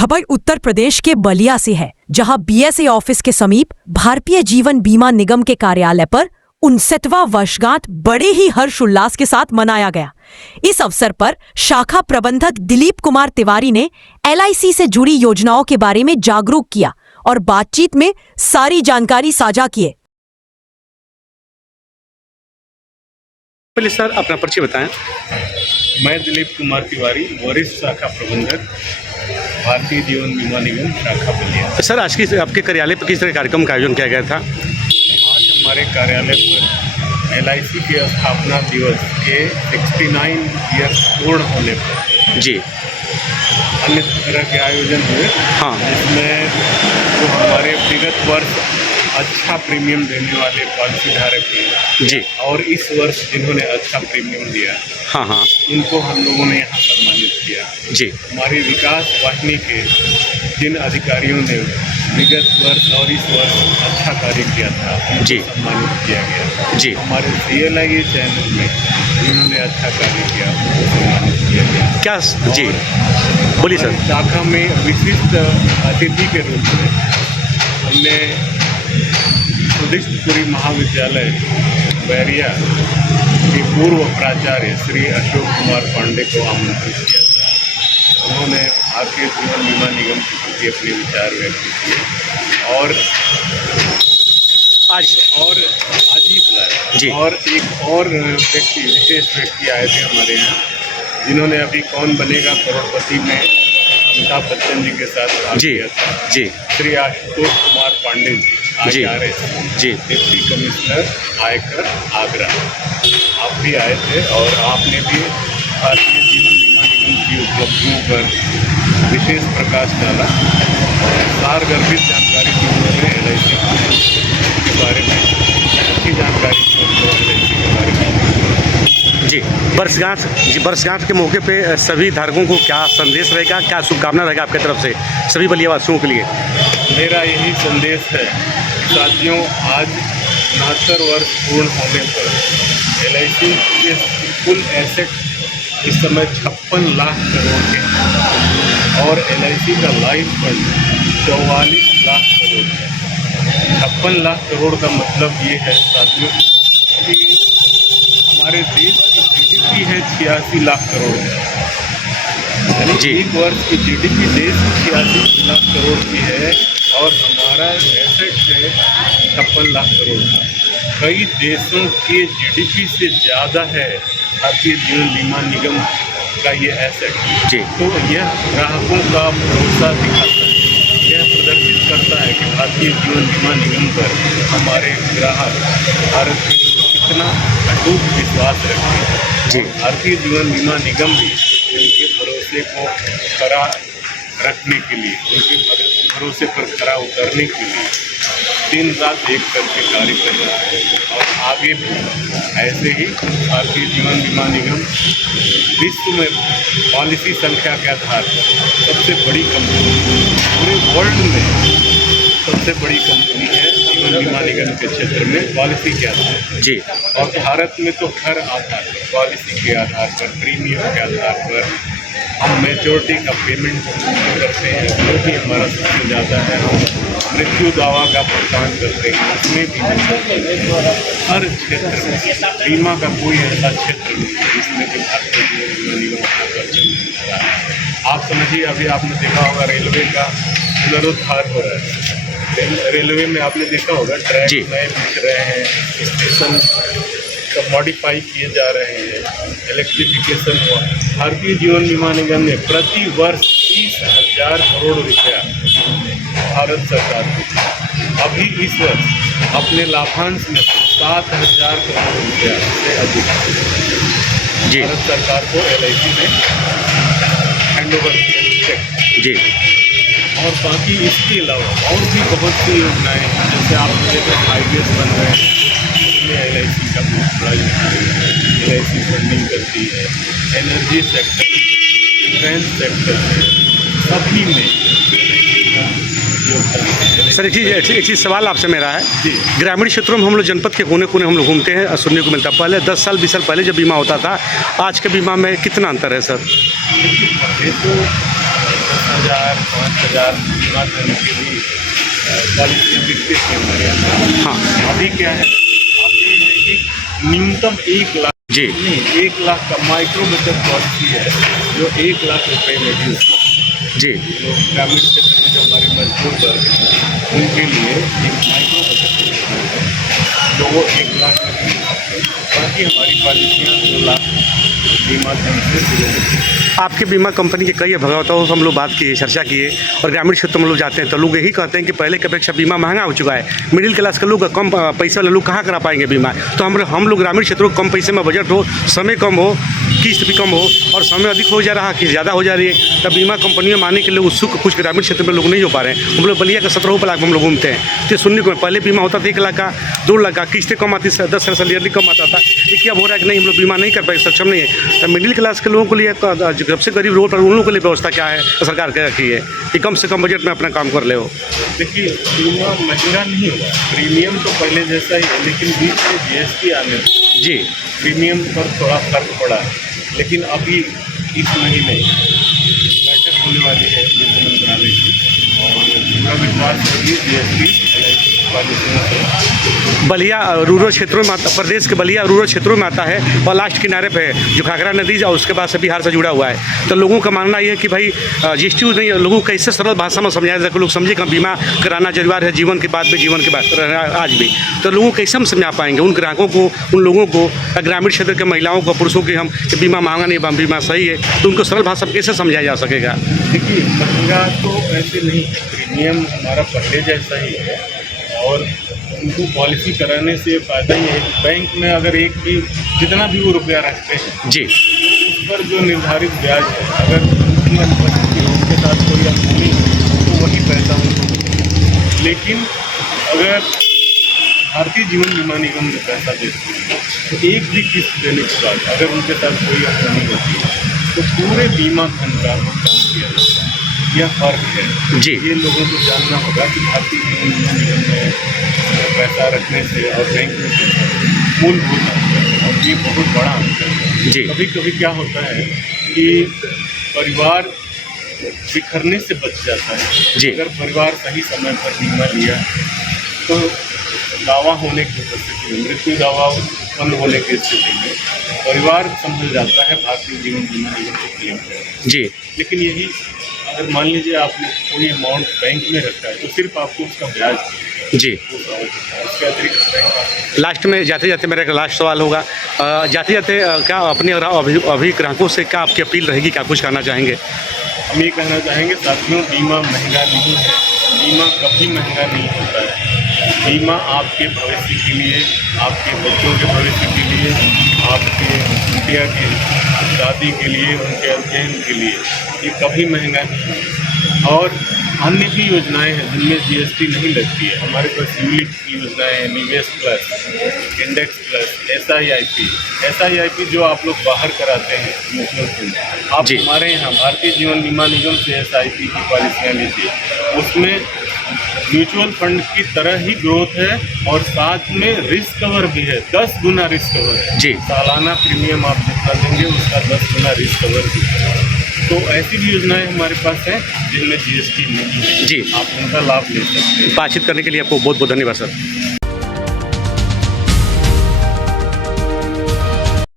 खबर उत्तर प्रदेश के बलिया से है, जहां बीएसए ऑफिस के समीप भारतीय जीवन बीमा निगम के कार्यालय पर 59वां वर्षगांठ बड़े ही हर्षोल्लास के साथ मनाया गया। इस अवसर पर शाखा प्रबंधक दिलीप कुमार तिवारी ने एलआईसी से जुड़ी योजनाओं के बारे में जागरूक किया और बातचीत में सारी जानकारी साझा किए। पहले सर अपना परिचय बताएं। मैं दिलीप कुमार तिवारी, वरिष्ठ शाखा प्रबंधक, भारतीय जीवन बीमा निगम शाखा बलिया। सर आज की आपके कार्यालय पर किस तरह कार्यक्रम का आयोजन किया गया था? आज हमारे कार्यालय पर एलआईसी के स्थापना दिवस के 69 ईयर्स पूर्ण होने पर जी अन्य तरह के आयोजन हुए। हाँ। जिसमें जो हमारे विगत वर्ष अच्छा प्रीमियम देने वाले पॉलिसी धारक हैं जी और इस वर्ष जिन्होंने अच्छा प्रीमियम दिया, हाँ हाँ उनको हम लोगों ने यहाँ सम्मानित किया। जी हमारी विकास वाहिनी के जिन अधिकारियों ने विगत वर्ष और इस वर्ष अच्छा कार्य किया था, उनको जी सम्मानित किया गया। जी हमारे CLIA चैनल में जिन्होंने अच्छा कार्य किया, उनको सम्मानित किया गया। क्या जी बोलिए सर। शाखा में विशिष्ट अतिथि के रूप में हमने सुदिष्टपुरी महाविद्यालय बैरिया के पूर्व प्राचार्य श्री अशोक कुमार पांडे को आमंत्रित किया था। उन्होंने भारतीय जीवन बीमा निगम के प्रति अपने विचार व्यक्त किए और आज ही बुलाया जी। और एक और विशेष व्यक्ति आए थे हमारे यहाँ, जिन्होंने अभी कौन बनेगा करोड़पति में अमिताभ बच्चन जी के साथ काम जी किया था। जी श्री आशुतोष कुमार पांडे जी, जी जी डिप्टी कमिश्नर आयकर आगरा, आप भी आए थे और आपने भी भारतीय जीवन बीमा निगम की उपलब्धियों पर विशेष प्रकाश डाला। सारगर्भित जानकारी दी उन्होंने LIC के बारे में, अच्छी जानकारी दी उनको LIC के बारे में। जी वर्षगांठ के मौके पे सभी धारकों को क्या संदेश रहेगा, क्या शुभकामना रहेगा आपकी तरफ से सभी बलियावासियों के लिए? मेरा यही संदेश है साथियों, आज 69 वर्ष पूर्ण होने पर LIC के कुल एसेट इस समय 56 लाख करोड़ के हैं और LIC का लाइफ फंड 44 लाख करोड़ है। 56 लाख करोड़ का मतलब ये है साथियों कि हमारे देश की GDP है 86 लाख करोड़ है। जी। एक वर्ष की GDP देश की 86 लाख करोड़ की है और हमारा एसेट है 56 लाख करोड़ का। कई देशों के GDP से ज़्यादा है भारतीय जीवन बीमा निगम का ये एसेट। जी। तो यह ग्राहकों का भरोसा दिखाता है, यह प्रदर्शित करता है कि भारतीय जीवन बीमा निगम पर हमारे ग्राहक भारत के लोग कितना अटूट विश्वास रखते हैं। जी। भारतीय जीवन बीमा निगम भी उनके भरोसे को खरा रखने के लिए, उनके भरोसे पर खरा उतरने के लिए दिन रात एक करके कार्य कर रहा है और आगे भी ऐसे ही भारतीय जीवन बीमा निगम विश्व में पॉलिसी संख्या के आधार पर सबसे बड़ी कंपनी, पूरे वर्ल्ड में सबसे बड़ी कंपनी है जीवन बीमा निगम के क्षेत्र में पॉलिसी के आधार पर। जी। और भारत में तो हर आधार पर, पॉलिसी के आधार पर, प्रीमियम के आधार पर हम मेच्योरिटी का पेमेंट करते हैं, जो भी हमारा सबसे ज़्यादा है। हम मृत्यु दावा का भुगतान करते हैं, उसमें भी हर क्षेत्र में बीमा का कोई ऐसा क्षेत्र नहीं है जिसमें कि भारतीय जीवन बीमा निगम का खर्चा नहीं हो रहा है। आप समझिए, अभी आपने देखा होगा रेलवे का पुनरुद्धार हो रहा है। रेलवे में आपने देखा होगा ट्रैक नए बिछ रहे हैं, स्टेशन का मॉडिफाई किए जा रहे हैं, इलेक्ट्रिफिकेशन हुआ। भारतीय जीवन बीमा निगम ने प्रति वर्ष 30,000 करोड़ रुपया भारत सरकार को अभी इस वर्ष अपने लाभांश में 7,000 करोड़ रुपया से अधिक जी भारत सरकार को LIC ने हैंड ओवर किया। जी। और बाकी इसके अलावा और भी बहुत सी योजनाएं हैं, जैसे आप देखो हाईवेज बन रहे हैं, उसमें LIC का बहुत बड़ा योगदान है। LIC फंडिंग करती है, एनर्जी सेक्टर, डिफेंस सेक्टर, सभी में LIC का योगदान है। सर एक चीज़ सवाल आपसे मेरा है जी। ग्रामीण क्षेत्रों में हम लोग जनपद के कोने कोने हम लोग घूमते हैं, सुनने को मिलता है पहले 10 साल 20 साल पहले जब बीमा होता था, आज के बीमा में कितना अंतर है सर? देखिए, पहले तो 10 10,000 5,000 बीमा धन की भी पॉलिसियाँ बिकती थी हमारे यहाँ। हाँ अभी क्या है, अब ये है कि न्यूनतम 1 लाख जी। नहीं, 1 लाख का माइक्रो बचत पॉलिसी है जो 1 लाख रुपए में भी जी जो ग्रामीण क्षेत्र में जो हमारे मजदूर वर्ग हैं उनके लिए एक माइक्रो बचत योजना है जो वो 1 लाख में भी बाकी हमारी पॉलिसियाँ 2 लाख बीमा धन से शुरू होती हैं। आपके बीमा कंपनी के कई भगवताओं से हम लोग बात किए, चर्चा किए, और ग्रामीण क्षेत्र में लोग जाते हैं तो लोग यही कहते हैं कि पहले की अपेक्षा बीमा महंगा हो चुका है। मिडिल क्लास के लोग, कम पैसे वाले लोग कहाँ करा पाएंगे बीमा। तो हम लोग ग्रामीण क्षेत्रों को कम पैसे में बजट हो, समय कम हो, किस्त भी कम हो और समय अधिक हो जा रहा, किस्त ज़्यादा हो जा रही है, तब बीमा कंपनियों में आने के लिए उत्सुक कुछ ग्रामीण क्षेत्र में लोग नहीं हो पा रहे हैं। हम लोग बलिया का 17 लाख में हम लोग घूमते हैं तो सुनने को पहले बीमा होता था 1 लाख का, 2 लाख का, किस्तें कम आती, 10 सैलरी कम आता था। लेकिन अब हो रहा है कि नहीं, हम लोग बीमा नहीं कर पाए, सक्षम नहीं है। तो मिडिल क्लास के लोगों के लिए, सबसे गरीब रोड पर उन लोगों के लिए व्यवस्था क्या है सरकार क्या रखी है कि कम से कम बजट में अपना काम कर ले हो। देखिए, बीमा महंगा नहीं हुआ, प्रीमियम तो पहले जैसा ही है, लेकिन बीच में जीएसटी आने से जी प्रीमियम पर थोड़ा फर्क पड़ा है। लेकिन अभी इस महीने बैठक होने वाली है वित्त मंत्रालय की और पूरा विश्वास है कि जीएसटी पॉलिसियों से बलिया रूरल क्षेत्रों में आता, प्रदेश के बलिया रूरल क्षेत्रों में आता है और लास्ट किनारे पे है जो घाघरा नदी और उसके बाद से बिहार से जुड़ा हुआ है। तो लोगों का मानना ये है कि भाई जीएसटी नहीं, लोगों को कैसे सरल भाषा में समझाया जाए कि लोग समझे कि बीमा कराना जरूरी है जीवन के बाद में, जीवन के बाद आज भी। तो लोगों को कैसे हम समझा पाएंगे उन ग्राहकों को, उन लोगों को, ग्रामीण क्षेत्र के महिलाओं को, पुरुषों की हम कि बीमा महंगा नहीं, बीमा सही है, तो उनको सरल भाषा में कैसे समझाया जा सकेगा। देखिए, महंगा तो ऐसे नहीं है, प्रीमियम हमारा पहले जैसा ही है और उनको पॉलिसी कराने से फ़ायदा ही है। बैंक में अगर एक भी जितना भी वो रुपया रखते हैं जी तो उस पर जो निर्धारित ब्याज है, अगर उनकी अनुपस्थिति उनके साथ कोई अनहोनी हो तो वही पैसा उनको मिलेगा। लेकिन अगर भारतीय जीवन बीमा निगम में पैसा देती है तो एक भी किस्त देने के बाद अगर उनके साथ कोई अनहोनी होती है तो पूरे बीमा धन का भुगतान किया जाता है। यह फर्क है जी। ये लोगों को जानना होगा कि भारतीय जीवन बीमा निगम में पैसा रखने से और बैंक में मूलभूत अंतर है और ये बहुत बड़ा अंतर है। जी। कभी कभी क्या होता है कि परिवार बिखरने से बच जाता है। जी। अगर परिवार सही समय पर बीमा लिया तो दावा होने की स्थिति में, मृत्यु दावा उत्पन्न होने की स्थिति में परिवार संभल जाता है भारतीय जीवन बीमा निगम के क्लेम पर। जी लेकिन यही अगर मान लीजिए आपने कोई अमाउंट बैंक में रखा है तो सिर्फ आपको उसका ब्याज जी। उसके अतिरिक्त बैंक लास्ट में जाते जाते मेरा एक लास्ट सवाल होगा, जाते जाते क्या अपने अभी ग्राहकों से क्या आपकी अपील रहेगी, क्या कुछ कहना चाहेंगे। हम ये कहना चाहेंगे साथियों, बीमा महंगा नहीं है, बीमा कभी महंगा नहीं होता है। बीमा आपके भविष्य के लिए, आपके बच्चों के भविष्य के लिए, आपके बिटिया की शादी के लिए, उनके अध्ययन के लिए ये कभी महंगा नहीं है। और अन्य भी योजनाएं हैं जिनमें जीएसटी नहीं लगती है। हमारे पास यूलिप की योजनाएं हैं, निवेश प्लस, इंडेक्स प्लस, एसआईआईपी जो आप लोग बाहर कराते हैं म्यूचुअल फंड, आप जी। हमारे यहाँ भारतीय जीवन बीमा निगम से एसआईपी की पॉलिसियाँ लीजिए, उसमें म्यूचुअल फंड की तरह ही ग्रोथ है और साथ में रिस्क कवर भी है, 10 गुना रिस्क कवर है। जी। सालाना प्रीमियम आप जितना देंगे उसका 10 गुना रिस्क कवर भी है। तो ऐसी भी योजनाएं हमारे पास हैं जिनमें जीएसटी नहीं है, जी। आप उनका लाभ ले सकते हैं। बातचीत करने के लिए आपको बहुत बहुत धन्यवाद सर।